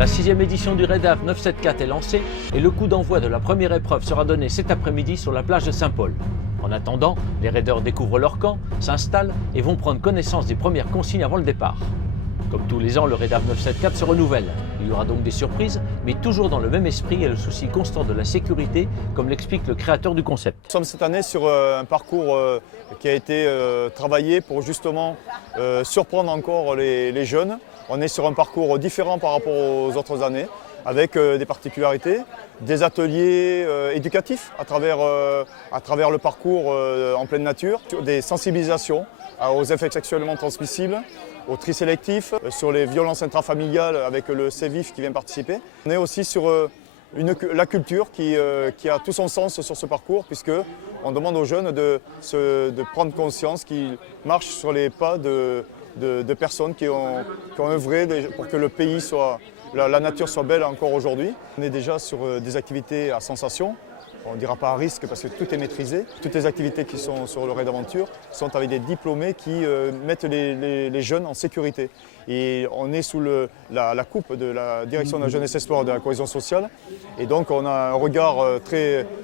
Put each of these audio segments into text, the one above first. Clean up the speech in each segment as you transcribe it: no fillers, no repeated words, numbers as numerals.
La 6e édition du Raid-Ave 974 est lancée et le coup d'envoi de la première épreuve sera donné cet après-midi sur la plage de Saint-Paul. En attendant, les raideurs découvrent leur camp, s'installent et vont prendre connaissance des premières consignes avant le départ. Comme tous les ans, le Raid-Ave 974 se renouvelle. Il y aura donc des surprises, mais toujours dans le même esprit et le souci constant de la sécurité, comme l'explique le créateur du concept. Nous sommes cette année sur un parcours qui a été travaillé pour justement surprendre encore les jeunes. On est sur un parcours différent par rapport aux autres années, avec des particularités, des ateliers éducatifs à travers le parcours en pleine nature, des sensibilisations aux infections sexuellement transmissibles, au tri sélectif, sur les violences intrafamiliales avec le CEVIF qui vient participer. On est aussi sur la culture qui a tout son sens sur ce parcours, puisqu'on demande aux jeunes de prendre conscience qu'ils marchent sur les pas de personnes qui ont œuvré pour que le pays la nature soit belle encore aujourd'hui. On est déjà sur des activités à sensation. On ne dira pas à risque parce que tout est maîtrisé. Toutes les activités qui sont sur le Raid Aventure sont avec des diplômés qui mettent les jeunes en sécurité. Et on est sous la coupe de la direction de la jeunesse espoir et de la cohésion sociale. Et donc on a un regard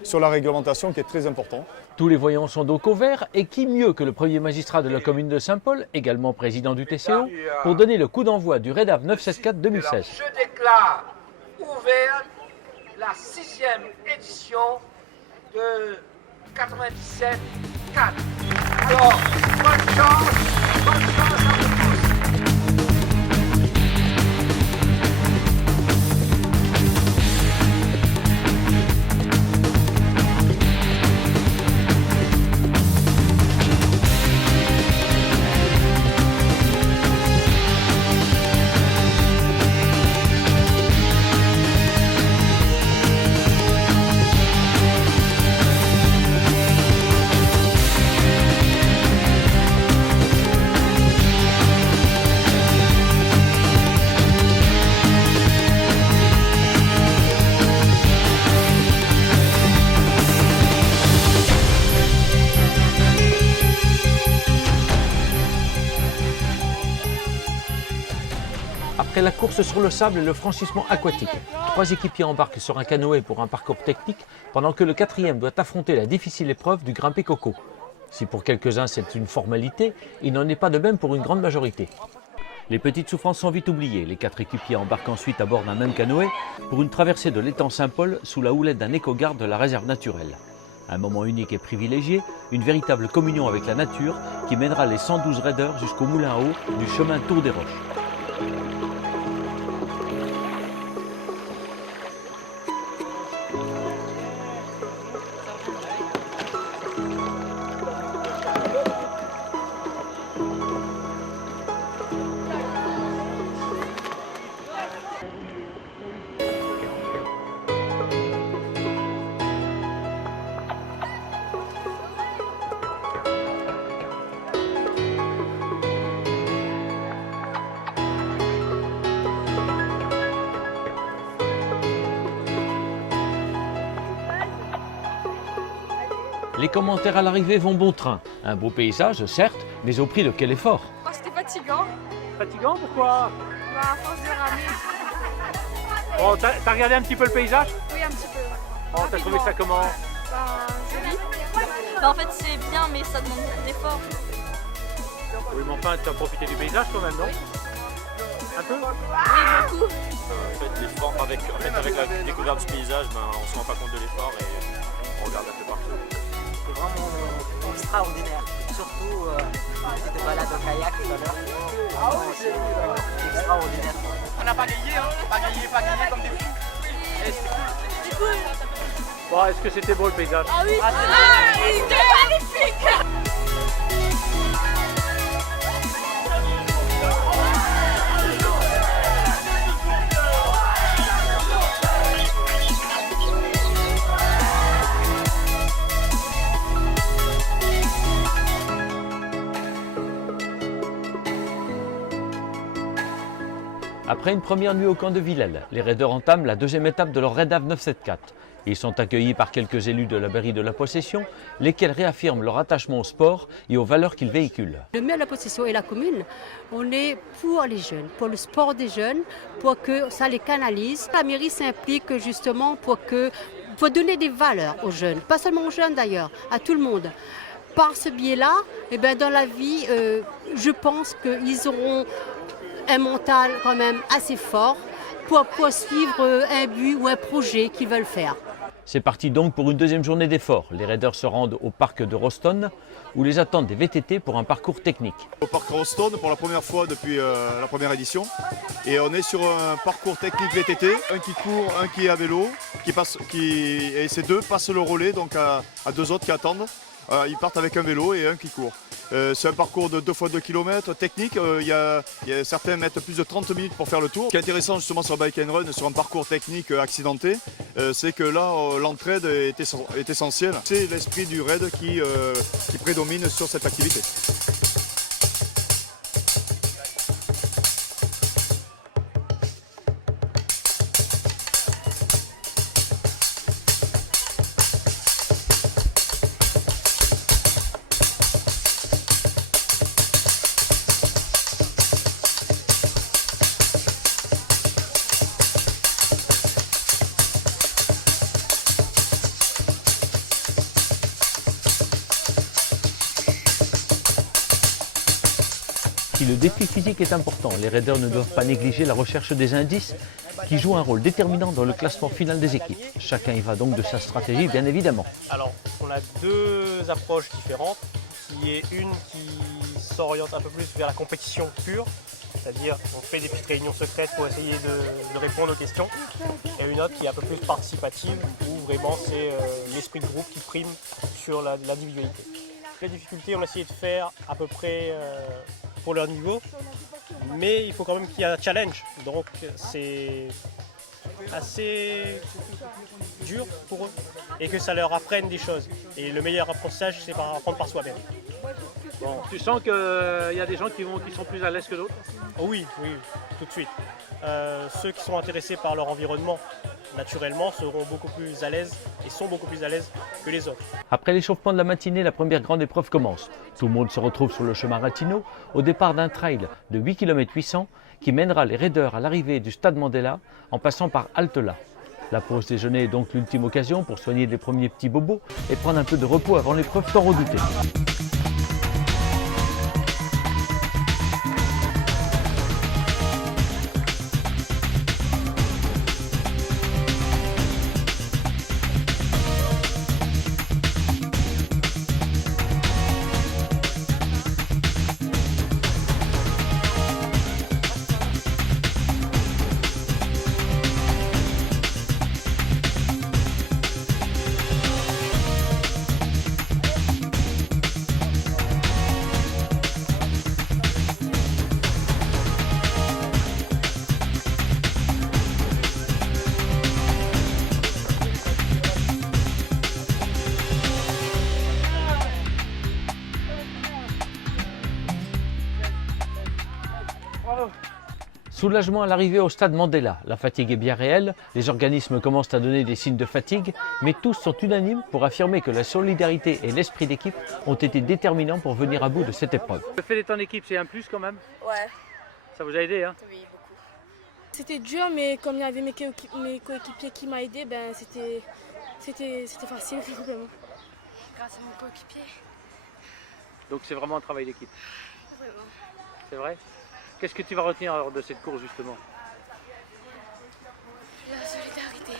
sur la réglementation qui est très important. Tous les voyants sont donc au vert et qui mieux que le premier magistrat de la commune de Saint-Paul, également président du TCO, pour donner le coup d'envoi du Raid-Ave 974 2016. Je déclare ouvert la 6e édition de 97-4. Alors, bonne chance à vous tous. Après la course sur le sable et le franchissement aquatique, 3 équipiers embarquent sur un canoë pour un parcours technique, pendant que le 4e doit affronter la difficile épreuve du grimper coco. Si pour quelques-uns c'est une formalité, il n'en est pas de même pour une grande majorité. Les petites souffrances sont vite oubliées. Les 4 équipiers embarquent ensuite à bord d'un même canoë pour une traversée de l'étang Saint-Paul sous la houlette d'un éco-garde de la réserve naturelle. Un moment unique et privilégié, une véritable communion avec la nature qui mènera les 112 raideurs jusqu'au moulin à eau du chemin Tour des Roches. Les commentaires à l'arrivée vont bon train. Un beau paysage, certes, mais au prix de quel effort? Oh, c'était fatigant. Fatigant, pourquoi? À force de ramer. Bon, t'as regardé un petit peu le paysage? Oui, un petit peu. Oh, t'as trouvé ça comment? Joli. En fait, c'est bien, mais ça demande beaucoup d'efforts. Oui, mais enfin, tu as profité du paysage quand même, non? Un peu? Oui, beaucoup. En fait, l'effort avec la découverte du paysage, on ne se rend pas compte de l'effort et on regarde un peu partout. C'est vraiment extraordinaire. Surtout cette balade au kayak tout à l'heure. C'est extraordinaire. On n'a pas gagné, hein? Pas gagné comme des fous. Et c'était cool. C'est cool. Bon, est-ce que c'était beau le paysage? Ah oui, c'était magnifique. Après une première nuit au camp de Villèle, les raideurs entament la 2e étape de leur Raid-Ave 974. Ils sont accueillis par quelques élus de la mairie de la Possession, lesquels réaffirment leur attachement au sport et aux valeurs qu'ils véhiculent. Le maire de la Possession et la commune, on est pour les jeunes, pour le sport des jeunes, pour que ça les canalise. La mairie s'implique justement pour donner des valeurs aux jeunes, pas seulement aux jeunes d'ailleurs, à tout le monde. Par ce biais-là, dans la vie, je pense qu'ils auront un mental quand même assez fort pour poursuivre un but ou un projet qu'ils veulent faire. C'est parti donc pour une deuxième journée d'efforts. Les raiders se rendent au parc de Roston, où les attendent des VTT pour un parcours technique. Au parc Roston pour la première fois depuis la première édition. Et on est sur un parcours technique VTT, un qui court, un qui est à vélo, et ces deux passent le relais donc à deux autres qui attendent. Ils partent avec un vélo et un qui court. C'est un parcours de 2 fois 2 km technique. Certains mettent plus de 30 minutes pour faire le tour. Ce qui est intéressant justement sur Bike and Run, sur un parcours technique accidenté, c'est que là l'entraide est essentielle. C'est l'esprit du raid qui prédomine sur cette activité. Si le défi physique est important, les raiders ne doivent pas négliger la recherche des indices qui jouent un rôle déterminant dans le classement final des équipes. Chacun y va donc de sa stratégie, bien évidemment. Alors, on a deux approches différentes, qui est une qui s'oriente un peu plus vers la compétition pure, c'est-à-dire on fait des petites réunions secrètes pour essayer de répondre aux questions, et une autre qui est un peu plus participative, où vraiment c'est l'esprit de groupe qui prime sur l'individualité. Les difficultés, on a essayé de faire à peu près pour leur niveau, mais il faut quand même qu'il y ait un challenge, donc c'est assez dur pour eux et que ça leur apprenne des choses. Et le meilleur apprentissage, c'est apprendre par soi-même. Bon, tu sens qu'il y a des gens qui sont plus à l'aise que d'autres? Oui, tout de suite. Ceux qui sont intéressés par leur environnement, naturellement, seront beaucoup plus à l'aise et sont beaucoup plus à l'aise que les autres. Après l'échauffement de la matinée, la première grande épreuve commence. Tout le monde se retrouve sur le chemin Rattino, au départ d'un trail de 8 km 800 qui mènera les raiders à l'arrivée du stade Mandela en passant par Altela. La pause déjeuner est donc l'ultime occasion pour soigner les premiers petits bobos et prendre un peu de repos avant l'épreuve tant redoutée. Soulagement à l'arrivée au stade Mandela. La fatigue est bien réelle, les organismes commencent à donner des signes de fatigue, mais tous sont unanimes pour affirmer que la solidarité et l'esprit d'équipe ont été déterminants pour venir à bout de cette épreuve. Le fait d'être en équipe, c'est un plus quand même? Ouais. Ça vous a aidé, hein? Oui, beaucoup. C'était dur, mais comme il y avait mes coéquipiers qui m'ont aidé, c'était facile simplement. Grâce à mon coéquipier. Donc c'est vraiment un travail d'équipe. Vraiment. C'est vrai? Qu'est-ce que tu vas retenir alors de cette course justement? La solidarité.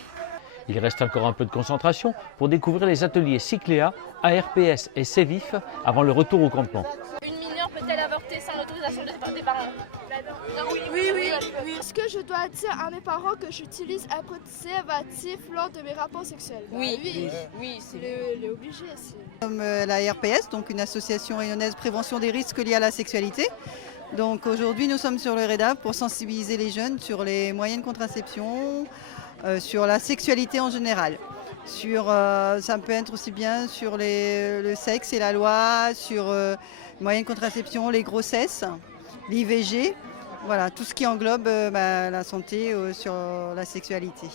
Il reste encore un peu de concentration pour découvrir les ateliers Cycléa, ARPS et CEVIF avant le retour au campement. Une mineure peut-elle avorter sans l'autorisation des parents? Oui. Est-ce que je dois dire à mes parents que j'utilise un préservatif lors de mes rapports sexuels? Oui, c'est obligé. Comme la RPS, donc une association rayonnaise prévention des risques liés à la sexualité. Donc aujourd'hui nous sommes sur le REDAP pour sensibiliser les jeunes sur les moyens de contraception, sur la sexualité en général. Ça peut être aussi bien sur le sexe et la loi, sur les moyens de contraception, les grossesses, l'IVG, voilà, tout ce qui englobe la santé sur la sexualité.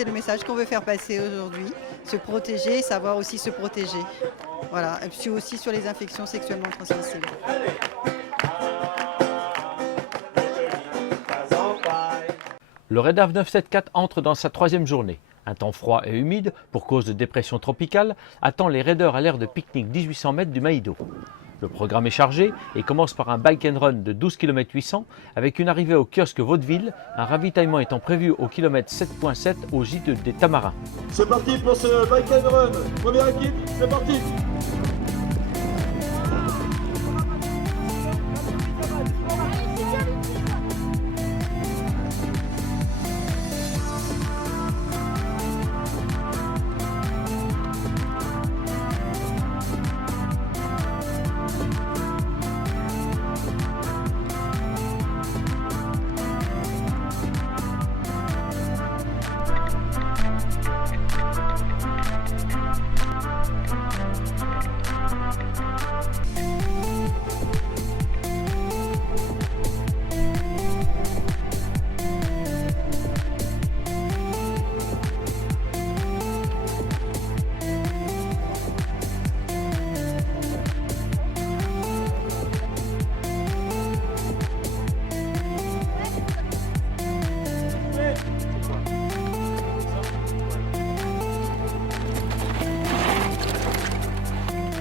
C'est le message qu'on veut faire passer aujourd'hui, se protéger, savoir aussi se protéger. Voilà, et puis aussi sur les infections sexuellement transmissibles. Le REDAV 974 entre dans sa 3e journée. Un temps froid et humide, pour cause de dépression tropicale, attend les raideurs à l'aire de pique-nique 1800 mètres du Maïdo. Le programme est chargé et commence par un bike and run de 12 km 800 avec une arrivée au kiosque Vaudeville, un ravitaillement étant prévu au kilomètre 7.7 au gîte des Tamarins. C'est parti pour ce bike and run. Première équipe, c'est parti.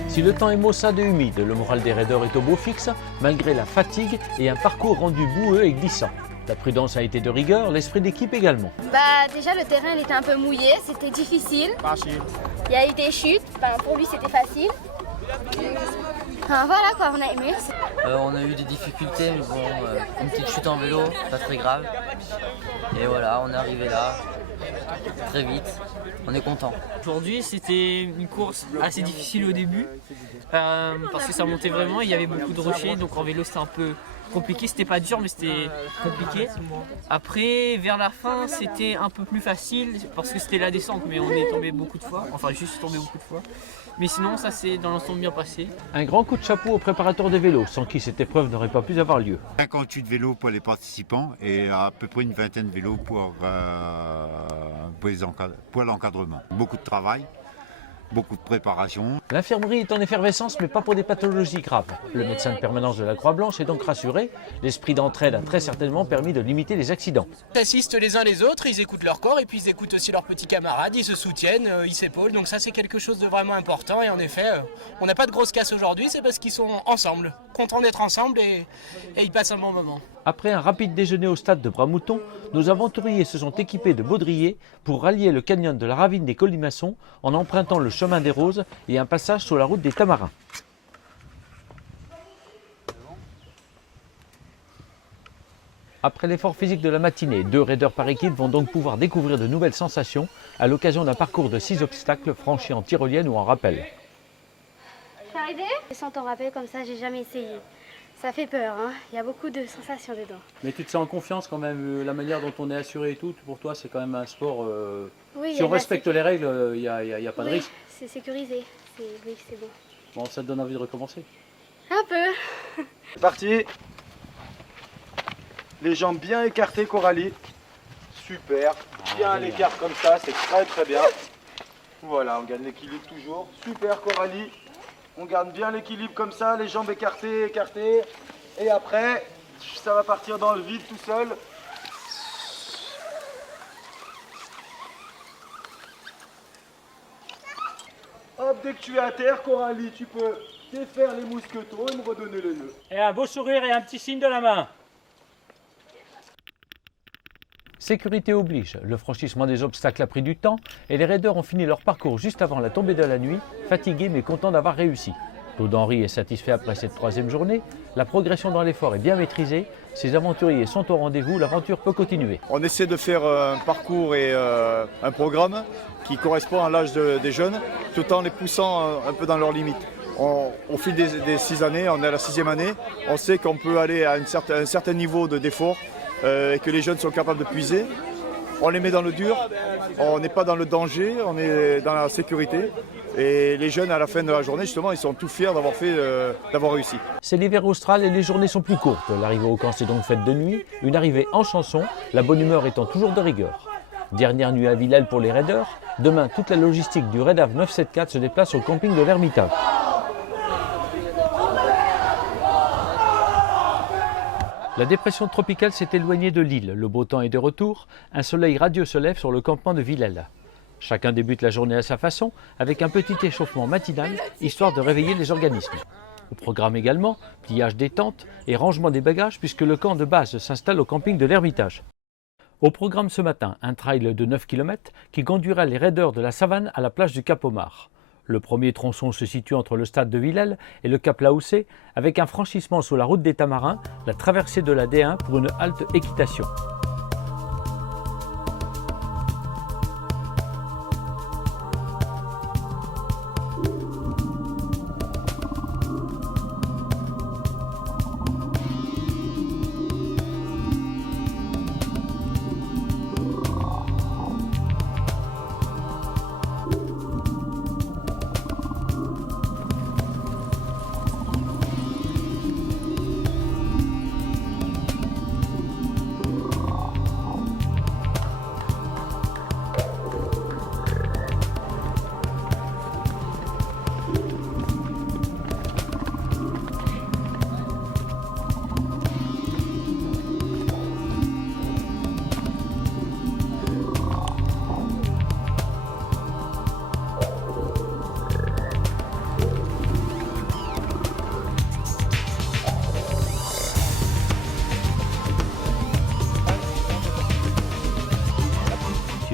Si le temps est maussade et humide, le moral des raideurs est au beau fixe, malgré la fatigue et un parcours rendu boueux et glissant. La prudence a été de rigueur, l'esprit d'équipe également. Déjà le terrain il était un peu mouillé, c'était difficile. Il y a eu des chutes, pour lui c'était facile. Voilà quoi, on a aimé. On a eu des difficultés, mais bon, une petite chute en vélo, pas très grave. Et voilà, on est arrivé là, très vite, on est content. Aujourd'hui c'était une course assez difficile au début, parce que ça montait vraiment, il y avait beaucoup de rochers, donc en vélo c'était un peu compliqué, c'était pas dur mais c'était compliqué. Après vers la fin c'était un peu plus facile parce que c'était la descente, mais on est tombé beaucoup de fois, enfin juste tombé beaucoup de fois. Mais sinon ça s'est dans l'ensemble bien passé. Un grand coup de chapeau aux préparateurs des vélos, sans qui cette épreuve n'aurait pas pu avoir lieu. 58 vélos pour les participants et à peu près une vingtaine de vélos pour l'encadrement. Beaucoup de travail, beaucoup de préparation. L'infirmerie est en effervescence, mais pas pour des pathologies graves. Le médecin de permanence de la Croix-Blanche est donc rassuré. L'esprit d'entraide a très certainement permis de limiter les accidents. Ils assistent les uns les autres, ils écoutent leur corps et puis ils écoutent aussi leurs petits camarades, ils se soutiennent, ils s'épaulent. Donc ça c'est quelque chose de vraiment important et en effet, on n'a pas de grosse casse aujourd'hui, c'est parce qu'ils sont ensemble, contents d'être ensemble et ils passent un bon moment. Après un rapide déjeuner au stade de Bras-Mouton, nos aventuriers se sont équipés de baudriers pour rallier le canyon de la ravine des Colimaçons en empruntant le chemin des Roses et un passage sur la route des Tamarins. Après l'effort physique de la matinée, 2 raideurs par équipe vont donc pouvoir découvrir de nouvelles sensations à l'occasion d'un parcours de 6 obstacles franchis en tyrolienne ou en rappel. Je suis arrivée sans en rappel comme ça, j'ai jamais essayé. Ça fait peur, hein. Il y a beaucoup de sensations dedans. Mais tu te sens en confiance quand même, la manière dont on est assuré et tout, pour toi c'est quand même un sport, oui, si on respecte les règles, il n'y a pas de risque. C'est sécurisé, oui c'est bon. Bon, ça te donne envie de recommencer? Un peu. C'est parti. Les jambes bien écartées, Coralie. Super, bien à l'écart comme ça, c'est très très bien. Voilà, on gagne l'équilibre toujours. Super Coralie. On garde bien l'équilibre comme ça, les jambes écartées, écartées. Et après, ça va partir dans le vide tout seul. Hop, dès que tu es à terre, Coralie, tu peux défaire les mousquetons et me redonner les nœuds. Et un beau sourire et un petit signe de la main. Sécurité oblige, le franchissement des obstacles a pris du temps et les raideurs ont fini leur parcours juste avant la tombée de la nuit, fatigués mais contents d'avoir réussi. Claude Henry est satisfait après cette 3e journée, la progression dans l'effort est bien maîtrisée, ses aventuriers sont au rendez-vous, l'aventure peut continuer. On essaie de faire un parcours et un programme qui correspond à l'âge des jeunes, tout en les poussant un peu dans leurs limites. Au fil des 6 années, on est à la 6e année, on sait qu'on peut aller à un certain niveau d'effort et que les jeunes sont capables de puiser. On les met dans le dur, on n'est pas dans le danger, on est dans la sécurité. Et les jeunes, à la fin de la journée, justement, ils sont tout fiers d'avoir réussi. C'est l'hiver austral et les journées sont plus courtes. L'arrivée au camp s'est donc faite de nuit, une arrivée en chanson, la bonne humeur étant toujours de rigueur. Dernière nuit à Villèle pour les raiders. Demain, toute la logistique du REDAF 974 se déplace au camping de l'Ermitage. La dépression tropicale s'est éloignée de l'île. Le beau temps est de retour. Un soleil radieux se lève sur le campement de Villèle. Chacun débute la journée à sa façon, avec un petit échauffement matinal, histoire de réveiller les organismes. Au programme également, pliage des tentes et rangement des bagages, puisque le camp de base s'installe au camping de l'Ermitage. Au programme ce matin, un trail de 9 km qui conduira les raiders de la Savane à la plage du Cap Omar. Le premier tronçon se situe entre le stade de Villèle et le Cap Laoussé, avec un franchissement sous la route des Tamarins, la traversée de la D1 pour une halte équitation.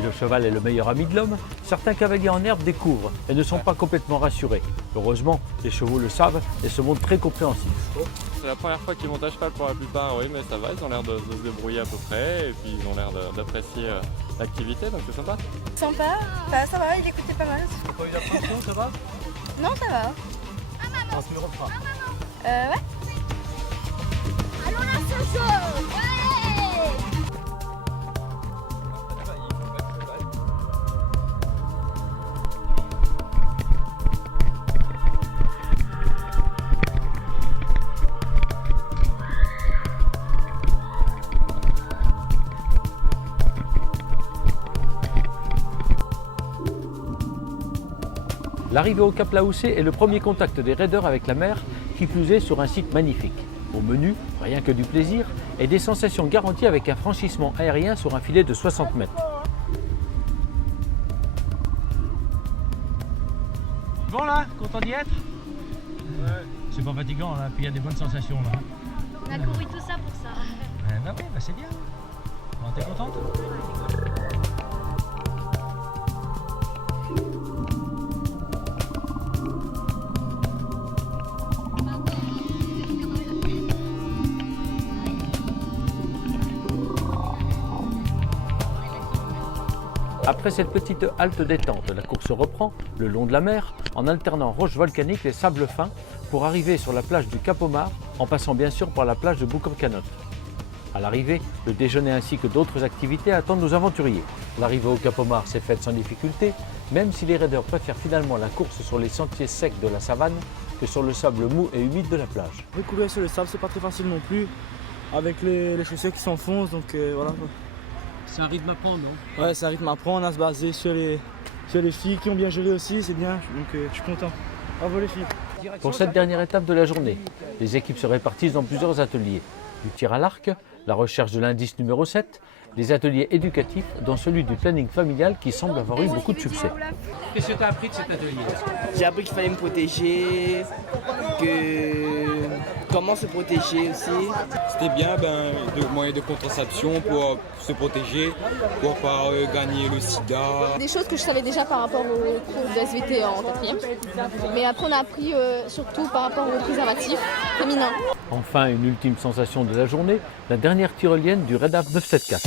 Le cheval est le meilleur ami de l'homme, certains cavaliers en herbe découvrent et ne sont pas complètement rassurés. Heureusement, les chevaux le savent et se montrent très compréhensifs. C'est la première fois qu'ils montent à cheval pour la plupart, oui, mais ça va, ils ont l'air de se débrouiller à peu près et puis ils ont l'air d'apprécier l'activité, donc c'est sympa. Sympa, bah, ça va, il écoutait pas mal. T'as pas eu d'attraction, ça va? Non, ça va. On se le refera. Ouais. Allons la Soso! Ouais! L'arrivée au Cap Laoussé est le premier contact des raiders avec la mer, qui plus est sur un site magnifique. Au menu, rien que du plaisir et des sensations garanties avec un franchissement aérien sur un filet de 60 mètres. Bon là, content d'y être? Ouais. C'est pas fatigant là, puis il y a des bonnes sensations là. On a couru tout ça pour ça. Bah oui, bah c'est bien. Bon, t'es contente? Après cette petite halte détente, la course reprend le long de la mer en alternant roches volcaniques et sables fins pour arriver sur la plage du Cap Omar en passant bien sûr par la plage de Boucourcanotte. À l'arrivée, le déjeuner ainsi que d'autres activités attendent nos aventuriers. L'arrivée au Cap Omar s'est faite sans difficulté, même si les raiders préfèrent finalement la course sur les sentiers secs de la savane que sur le sable mou et humide de la plage. Courir sur le sable, c'est pas très facile non plus, avec les chaussures qui s'enfoncent, donc voilà. C'est un rythme à prendre, non? Ouais, c'est un rythme à prendre, à se baser sur les filles qui ont bien géré aussi, c'est bien, donc je suis content. Bravo les filles. Pour cette dernière étape de la journée, les équipes se répartissent dans plusieurs ateliers. Du tir à l'arc, la recherche de l'indice numéro 7, des ateliers éducatifs, dont celui du planning familial qui semble avoir eu beaucoup de succès. Qu'est-ce que tu as appris de cet atelier? J'ai appris qu'il fallait me protéger, comment se protéger aussi. C'était bien, de moyens de contraception pour se protéger, pour ne pas gagner le sida. Des choses que je savais déjà par rapport au cours de SVT en 4e. Mais après on a appris surtout par rapport aux préservatifs féminins. Enfin, une ultime sensation de la journée, la dernière tyrolienne du REDAF 974.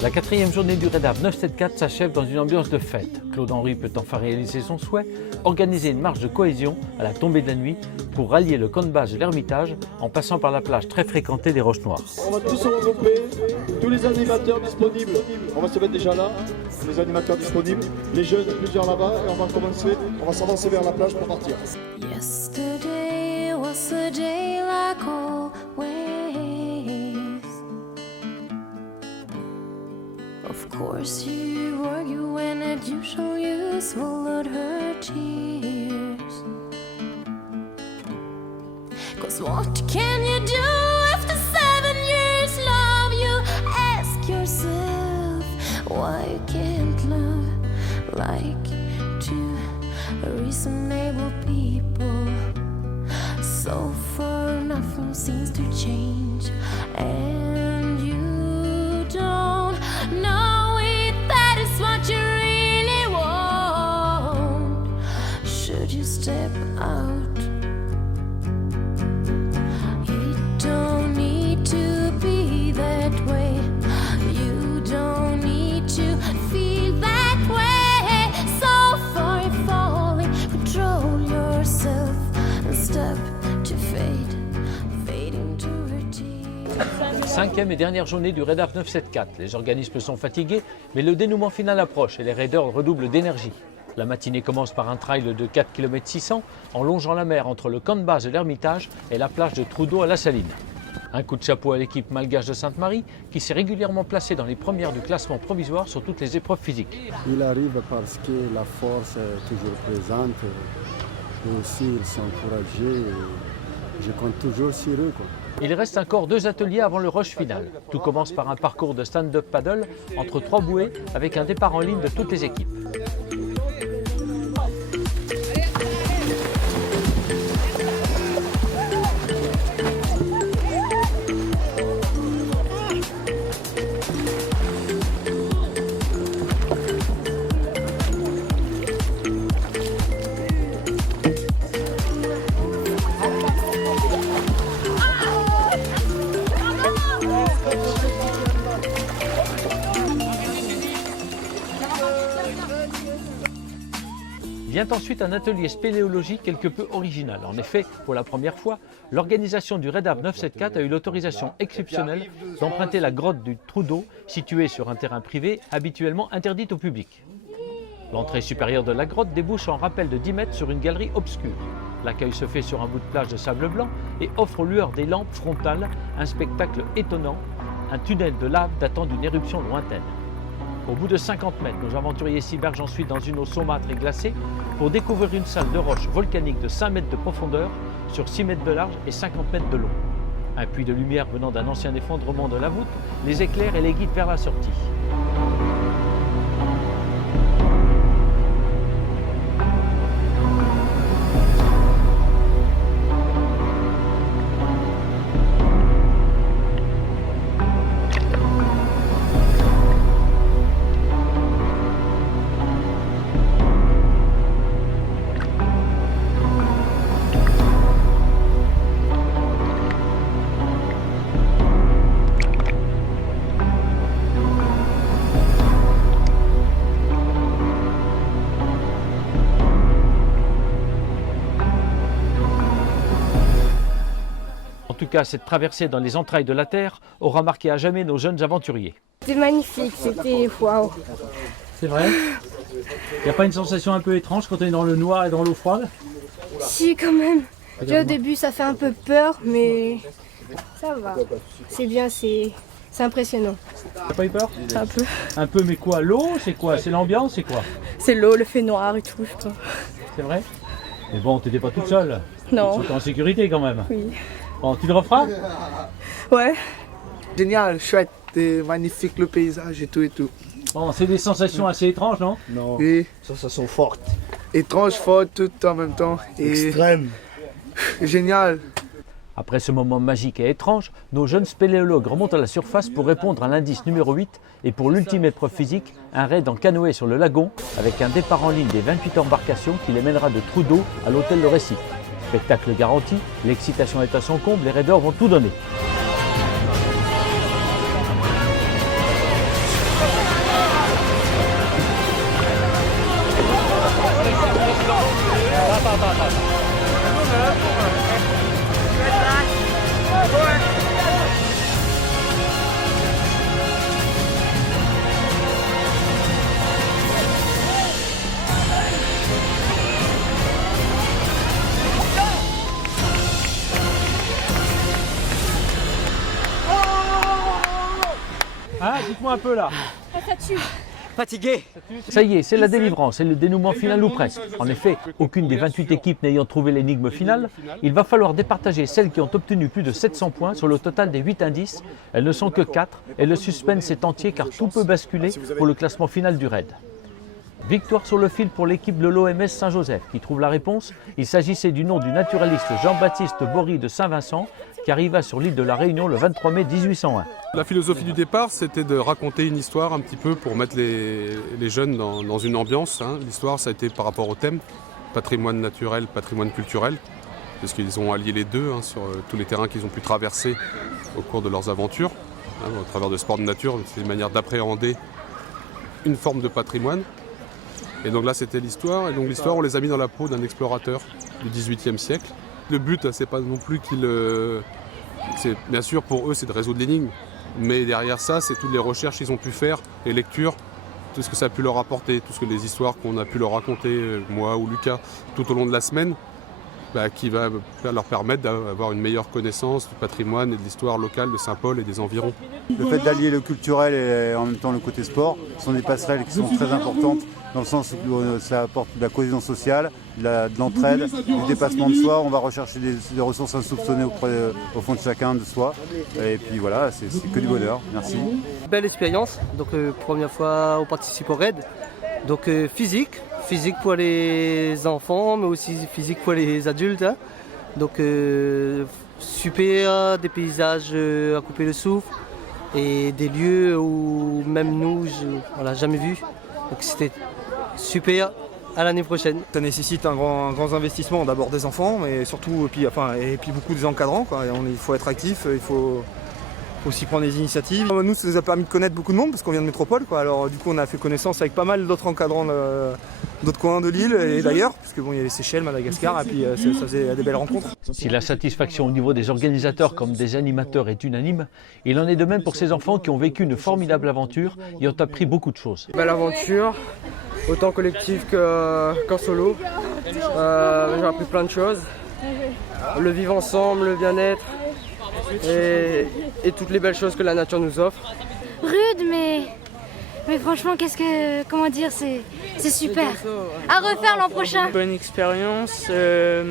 La 4e journée du REDAF 974 s'achève dans une ambiance de fête. Claude Henry peut enfin réaliser son souhait, organiser une marche de cohésion à la tombée de la nuit pour rallier le camp de base de l'Ermitage en passant par la plage très fréquentée des Roches Noires. On va tous se regrouper, tous les animateurs disponibles. On va se mettre déjà là, les animateurs disponibles, les jeunes, plusieurs là-bas, et on va s'avancer vers la plage pour partir. Yesterday was a day like always. Of course you argue when as usual you swallowed her tears. 'Cause what can you do after 7 years love? You ask yourself why you can't love like two reasonable people. So far nothing seems to change, and you don't know if that is what you really want. Should you step out? It don't need to be that way. You don't need to feel that way. So far you're falling, control yourself and step to fade, fade into routine. 5e et dernière journée du REDAF 974. Les organismes sont fatigués, mais le dénouement final approche et les raiders redoublent d'énergie. La matinée commence par un trail de 4 km 600 en longeant la mer entre le camp de base de l'Ermitage et la plage de Trudeau à la Saline. Un coup de chapeau à l'équipe malgache de Sainte-Marie qui s'est régulièrement placée dans les premières du classement provisoire sur toutes les épreuves physiques. Il arrive parce que la force est toujours présente et aussi ils sont encouragés et je compte toujours sur eux, quoi. Il reste encore 2 ateliers avant le rush final. Tout commence par un parcours de stand-up paddle entre 3 bouées avec un départ en ligne de toutes les équipes. Vient ensuite un atelier spéléologie quelque peu original. En effet, pour la première fois, l'organisation du REDAF 974 a eu l'autorisation exceptionnelle d'emprunter la grotte du Trudeau, située sur un terrain privé habituellement interdite au public. L'entrée supérieure de la grotte débouche en rappel de 10 mètres sur une galerie obscure. L'accueil se fait sur un bout de plage de sable blanc et offre aux lueurs des lampes frontales un spectacle étonnant, un tunnel de lave datant d'une éruption lointaine. Au bout de 50 mètres, nos aventuriers s'immergent ensuite dans une eau saumâtre et glacée pour découvrir une salle de roches volcaniques de 5 mètres de profondeur sur 6 mètres de large et 50 mètres de long. Un puits de lumière venant d'un ancien effondrement de la voûte les éclaire et les guide vers la sortie. En tout cas, cette traversée dans les entrailles de la Terre aura marqué à jamais nos jeunes aventuriers. C'était magnifique, c'était waouh. C'est vrai? Il n'y a pas une sensation un peu étrange quand on est dans le noir et dans l'eau froide? Si, quand même. Déjà au début, ça fait un peu peur, mais ça va. C'est bien, c'est impressionnant. T'as pas eu peur? Un peu. Un peu, mais quoi? L'eau? C'est quoi? C'est l'ambiance? C'est quoi? C'est l'eau, le fait noir et tout, je crois. C'est vrai? Mais bon, t'étais pas toute seule. Non. Tu étais en sécurité quand même. Oui. Bon, tu le referas? Ouais. Génial, chouette, magnifique le paysage et tout et tout. Bon, c'est des sensations assez étranges, non? Non. Oui. Sensations fortes. Étrange, forte, tout en même temps. Et extrême. Génial. Après ce moment magique et étrange, nos jeunes spéléologues remontent à la surface pour répondre à l'indice numéro 8 et pour l'ultime épreuve physique, un raid en canoë sur le lagon avec un départ en ligne des 28 embarcations qui les mènera de Trudeau à l'hôtel Le Récif. Spectacle garanti, l'excitation est à son comble, les raiders vont tout donner. Ah, dites-moi un peu là. Ça tue. Fatigué. Ça y est, c'est la délivrance et le dénouement final ou presque. En effet, aucune des 28 équipes n'ayant trouvé l'énigme finale, il va falloir départager celles qui ont obtenu plus de 700 points sur le total des 8 indices. Elles ne sont que 4 et le suspense est entier car tout peut basculer pour le classement final du raid. Victoire sur le fil pour l'équipe de l'OMS Saint-Joseph qui trouve la réponse. Il s'agissait du nom du naturaliste Jean-Baptiste Bory de Saint-Vincent qui arriva sur l'île de la Réunion le 23 mai 1801. La philosophie du départ, c'était de raconter une histoire un petit peu pour mettre les jeunes dans une ambiance. L'histoire, ça a été par rapport au thème, patrimoine naturel, patrimoine culturel, parce qu'ils ont allié les deux sur tous les terrains qu'ils ont pu traverser au cours de leurs aventures. Au travers de sports de nature, c'est une manière d'appréhender une forme de patrimoine. Et donc là, c'était l'histoire. Et donc l'histoire, on les a mis dans la peau d'un explorateur du XVIIIe siècle. Le but, c'est pas non plus bien sûr, pour eux, c'est de résoudre l'énigme. Mais derrière ça, c'est toutes les recherches qu'ils ont pu faire, les lectures, tout ce que ça a pu leur apporter, tout ce que les histoires qu'on a pu leur raconter, moi ou Lucas, tout au long de la semaine, qui va leur permettre d'avoir une meilleure connaissance du patrimoine et de l'histoire locale de Saint-Paul et des environs. Le fait d'allier le culturel et en même temps le côté sport sont des passerelles qui sont très importantes dans le sens où ça apporte de la cohésion sociale, de l'entraide, du dépassement de soi. On va rechercher des ressources insoupçonnées au fond de chacun de soi. Et puis voilà, c'est que du bonheur. Merci. Belle expérience. Donc première fois on participe au raid. Donc physique pour les enfants, mais aussi physique pour les adultes. Donc super, des paysages à couper le souffle et des lieux où même nous, on l'a jamais vu. Donc c'était super. À l'année prochaine. Ça nécessite un grand investissement, d'abord des enfants, mais surtout et puis beaucoup des encadrants. Il faut être actif, il faut aussi prendre des initiatives. Nous, ça nous a permis de connaître beaucoup de monde parce qu'on vient de métropole. Alors du coup, on a fait connaissance avec pas mal d'autres encadrants d'autres coins de l'île et d'ailleurs, parce qu'il y a les Seychelles, Madagascar, et puis ça faisait des belles rencontres. Si la satisfaction au niveau des organisateurs comme des animateurs est unanime, il en est de même pour ces enfants qui ont vécu une formidable aventure et ont appris beaucoup de choses. Belle aventure, autant collective qu'en solo. J'ai appris plein de choses. Le vivre ensemble, le bien-être et toutes les belles choses que la nature nous offre. Rude, mais franchement, comment dire, c'est super. À refaire l'an prochain. Bonne expérience. À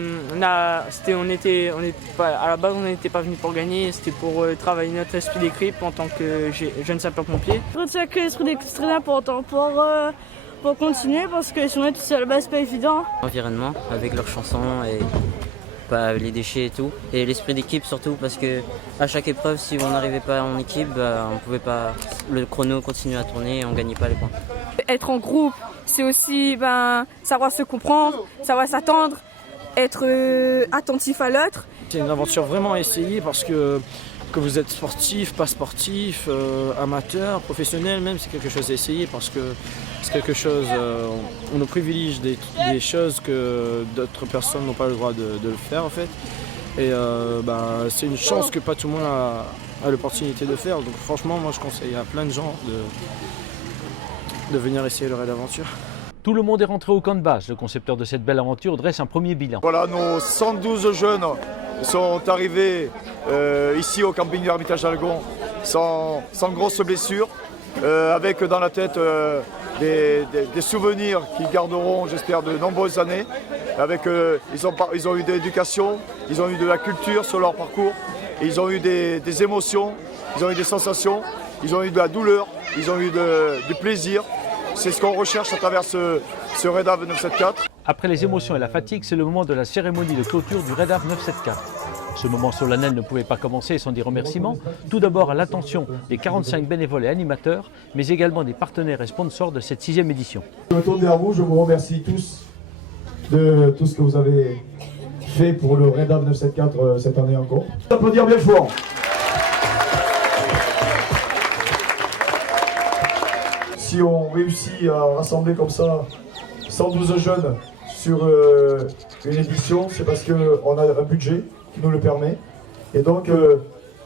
la base, on n'était pas venu pour gagner, c'était pour travailler notre esprit d'équipe en tant que jeune sapeur-pompier. Je retiens que l'esprit d'équipe c'est très important pour continuer parce que sinon tout seul, c'est pas évident. L'environnement avec leurs chansons et les déchets et tout. Et l'esprit d'équipe surtout parce que à chaque épreuve, si on n'arrivait pas en équipe, on pouvait pas. Le chrono continuait à tourner et on gagnait pas les points. Être en groupe, c'est aussi savoir se comprendre, savoir s'attendre, être attentif à l'autre. C'est une aventure vraiment à essayer parce que vous êtes sportif, pas sportif, amateur, professionnel même, c'est quelque chose à essayer parce que c'est quelque chose, on nous privilégie des choses que d'autres personnes n'ont pas le droit de le faire en fait. Et c'est une chance que pas tout le monde a l'opportunité de faire. Donc franchement, moi je conseille à plein de gens de venir essayer le raid d'aventure. Tout le monde est rentré au camp de base. Le concepteur de cette belle aventure dresse un premier bilan. Voilà, nos 112 jeunes sont arrivés ici au camping de l'Ermitage d'Algon sans grosses blessures, avec dans la tête des souvenirs qu'ils garderont, j'espère, de nombreuses années. Ils ont eu de l'éducation, ils ont eu de la culture sur leur parcours, et ils ont eu des émotions, ils ont eu des sensations, ils ont eu de la douleur, ils ont eu du plaisir. C'est ce qu'on recherche à travers ce Raid Ave 974. Après les émotions et la fatigue, c'est le moment de la cérémonie de clôture du Raid Ave 974. Ce moment solennel ne pouvait pas commencer sans des remerciements. Tout d'abord à l'attention des 45 bénévoles et animateurs, mais également des partenaires et sponsors de cette 6e édition. Je me tourne vers vous, je vous remercie tous de tout ce que vous avez fait pour le Raid Ave 974 cette année encore. On peut applaudir bien fort. Si on réussit à rassembler comme ça 112 jeunes sur une édition, c'est parce qu'on a un budget qui nous le permet. Et donc,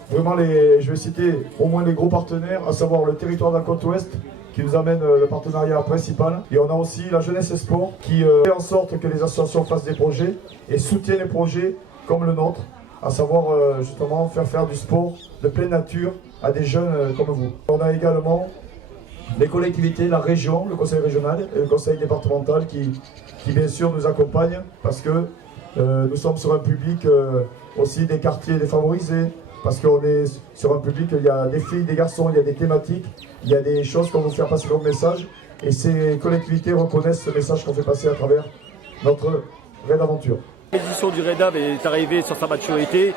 vraiment, je vais citer au moins les gros partenaires, à savoir le territoire de la côte ouest, qui nous amène le partenariat principal. Et on a aussi la Jeunesse et Sport, qui fait en sorte que les associations fassent des projets et soutiennent les projets comme le nôtre, à savoir justement faire du sport de pleine nature à des jeunes comme vous. On a également les collectivités, la région, le conseil régional et le conseil départemental qui bien sûr nous accompagnent parce que nous sommes sur un public aussi des quartiers défavorisés, parce qu'on est sur un public, il y a des filles, des garçons, il y a des thématiques, il y a des choses qu'on veut faire passer comme message et ces collectivités reconnaissent ce message qu'on fait passer à travers notre Raid Aventure. L'édition du Raid Av est arrivée sur sa maturité.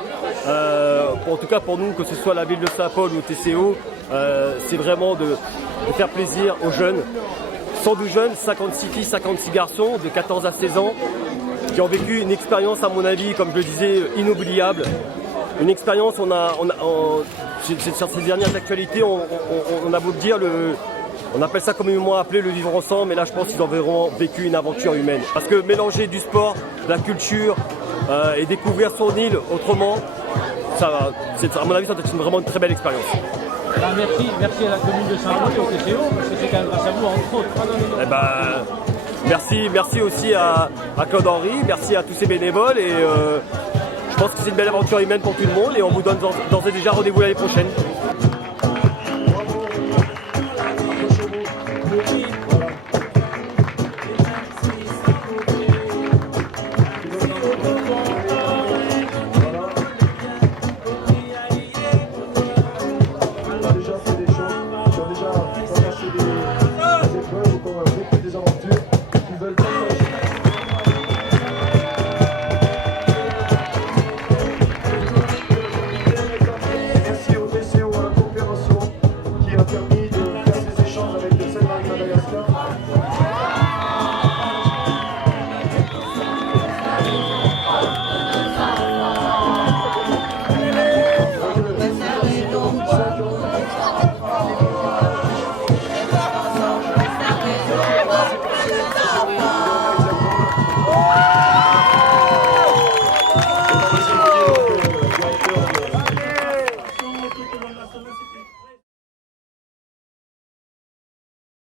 En tout cas pour nous, que ce soit la ville de Saint-Paul ou TCO, c'est vraiment de faire plaisir aux jeunes. 112 jeunes, 56 filles, 56 garçons de 14 à 16 ans qui ont vécu une expérience, à mon avis, comme je le disais, inoubliable. Une expérience, sur ces dernières actualités, on a beau le dire, on appelle ça communément appelé le vivre ensemble, mais là je pense qu'ils ont vraiment vécu une aventure humaine. Parce que mélanger du sport, de la culture et découvrir son île autrement, à mon avis, ça doit être vraiment une très belle expérience. Merci à la commune de Saint-Paul et au TCO, parce que c'est quand même grâce à vous, entre autres. Merci aussi à Claude Henry, merci à tous ces bénévoles et je pense que c'est une belle aventure humaine pour tout le monde et on vous donne d'ores et déjà rendez-vous l'année prochaine.